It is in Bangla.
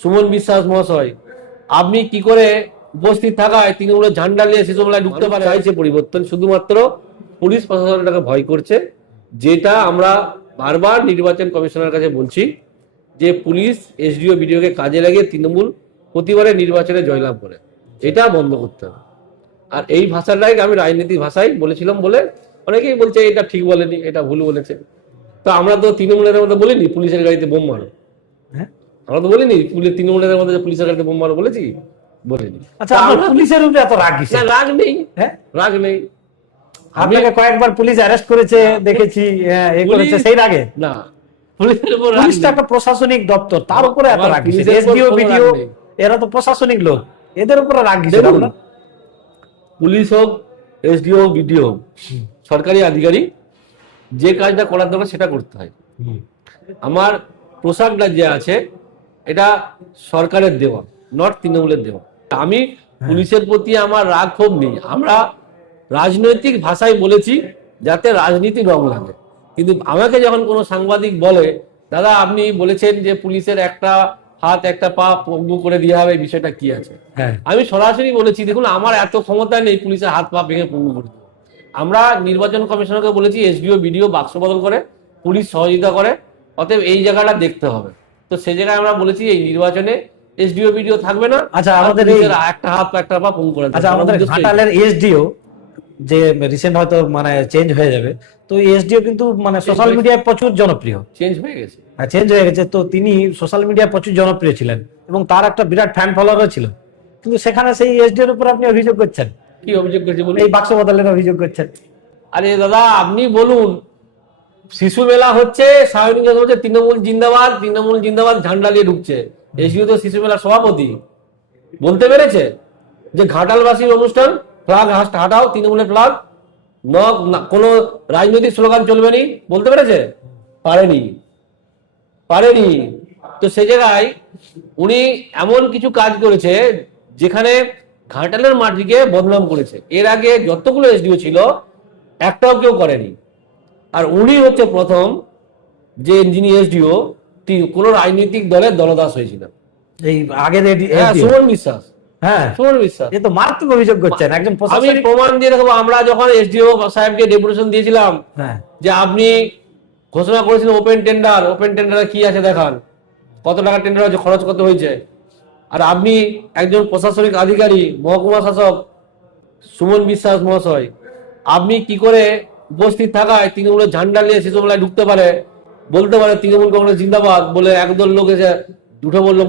সুমন বিশ্বাস মহাশয়, আপনি কি করে উপস্থিত থাকায় তৃণমূলের ঝান্ডা নিয়ে শিশুমেলায় ঢুকতে পারে? চাইছে পরিবর্তন, শুধুমাত্র পুলিশ প্রশাসনটাকে ভয় করছে। যেটা আমরা বারবার নির্বাচন কমিশনের কাছে বলছি যে পুলিশ এসডিও বিডিওকে কাজে লাগিয়ে তৃণমূল প্রতিবারে নির্বাচনে জয়লাভ করে, এটা বন্ধ করতে হবে। আর এই ভাষাটাই আমি রাজনীতির ভাষায় বলেছিলাম বলে অনেকেই বলছে এটা ঠিক বলেনি, এটা ভুল বলেছে। তো আমরা তো তৃণমূলের মধ্যে বলিনি পুলিশের গাড়িতে বোম মারো, হ্যাঁ, আমরা তো বলিনি তৃণমূলের মধ্যে পুলিশের গাড়িতে বোম মারো, বলেছি? বলিনি। আচ্ছা, আপনার পুলিশের উপরে এত রাগ কিসের? না, রাগ নেই। হ্যাঁ, রাগ নেই। আপনাকে কয়েকবার পুলিশ অ্যারেস্ট করেছে, দেখেছি, এ করেছে, সেই রাগে না, পুলিশের উপর রাগ পুলিশটা নেই। একটা প্রশাসনিক দপ্তর, তার উপরে এত আমার রাগ কিসের? পুলিশের উপর এসডিও কোনো বিডিও রাগ নেই। এরা তো প্রশাসনিক লোক, এদের উপরে রাগ কিসের দেখুন, আপনার? পুলিশ হোক, এসডিও বিডিও হোক, সরকারি আধিকারিক, যে কাজটা করার দরকার সেটা করতে হয়। আমার পোশাকটা যে আছে এটা সরকারের দেওয়া, নট তৃণমূলের দেওয়া। আমি পুলিশের প্রতি আমার রাগ ক্ষোভ নেই, আমরা রাজনৈতিক ভাষায় বলেছি যাতে রাজনীতি রং লাগে। কিন্তু আমাকে যখন কোনো সাংবাদিক বলে দাদা আপনি বলেছেন যে পুলিশের একটা হাত একটা পা পঙ্গু করে দেওয়া হবে, বিষয়টা কি আছে? হ্যাঁ, আমি সরাসরি বলেছি দেখুন আমার এত ক্ষমতা নেই পুলিশের হাত পা ভেঙে পঙ্গু করে দেবো। আমরা নির্বাচন কমিশনারকে বলেছি এসডিও বিডিও বাক্স বদল করে, পুলিশ সহযোগিতা করে, অতএব এই জায়গাটা দেখতে হবে। তো সেই জায়গায় আমরা বলেছি এই নির্বাচনে এসডিও বিডিও থাকবে না। আচ্ছা, আমাদের একটা হাত একটা পা পঙ্গু করে দেবে। আচ্ছা, আমাদের ঘাটালের এসডিও যে রিসেন্ট হয়তো মানে চেঞ্জ হয়ে যাবে, তো এসডিও কিন্তু মানে সোশ্যাল মিডিয়ায় প্রচুর জনপ্রিয়, চেঞ্জ হয়ে গেছে। চেঞ্জ হয়ে গেছে। তো তিনি সোশ্যাল মিডিয়ায় প্রচুর জনপ্রিয় ছিলেন এবং তার একটা বিরাট ফ্যান ফলোয়ারও ছিল, কিন্তু সেখানে সেই এসডিওর উপর আপনি অভিযোগ করছেন, কি অভিযোগ করছে বলুন? এই বাক্স বদলের অভিযোগ করছেন। আরে দাদা আপনি বলুন, শিশু মেলা হচ্ছে, স্বাভাবিক হচ্ছে তৃণমূল জিন্দাবাদ, তৃণমূল জিন্দাবাদ ঝান্ডা নিয়ে ঢুকছে। এসডিও তো শিশু মেলার সভাপতি, বলতে পেরেছে যে ঘাটালবাসীর অনুষ্ঠান ফ্ল্যাগ হাটাও, তৃণমূলের ফ্ল্যাগ কোনো রাজনৈতিক স্লোগান চলবে নি, বলতে পেরেছে? পারেনি, পারেনি। তো সে জায়গায় উনি এমন কিছু কাজ করেছে যেখানে ঘাটালের মাটিকে বদনাম করেছে। এর আগে যতগুলো এসডিও ছিল একটাও কেউ করেনি। আর উনি হচ্ছে প্রথম যে যিনি এসডিও কোন রাজনৈতিক দলের দলদাস হয়েছিল। এই আগের হ্যাঁ, সুমন বিশ্বাস। হ্যাঁ, সুমন বিশ্বাস। এ তো মারাত্মক অভিযোগ করছেন একজন আমি প্রশাসনিক। প্রমাণ দিয়ে রাখবো, আমরা যখন এসডিও সাহেবকে ডেপুটেশন দিয়েছিলাম হ্যাঁ, যে আপনি ঘোষণা করেছিলেন ওপেন টেন্ডার, ওপেন টেন্ডারে কি আছে দেখান, কত টাকা টেন্ডার হয়েছে, খরচ কত হয়েছে। আর আপনি একজন প্রশাসনিক আধিকারিক, মহকুমা শাসক সুমন বিশ্বাস মহাশয়, আপনি কি করে উপস্থিত থাকায় তৃণমূলের ঝান্ডা নিয়ে শিশুমেলায় ঢুকতে পারে, বলতে পারে তৃণমূল কংগ্রেস জিন্দাবাদ বলে একদল লোক এসে দুটো বললো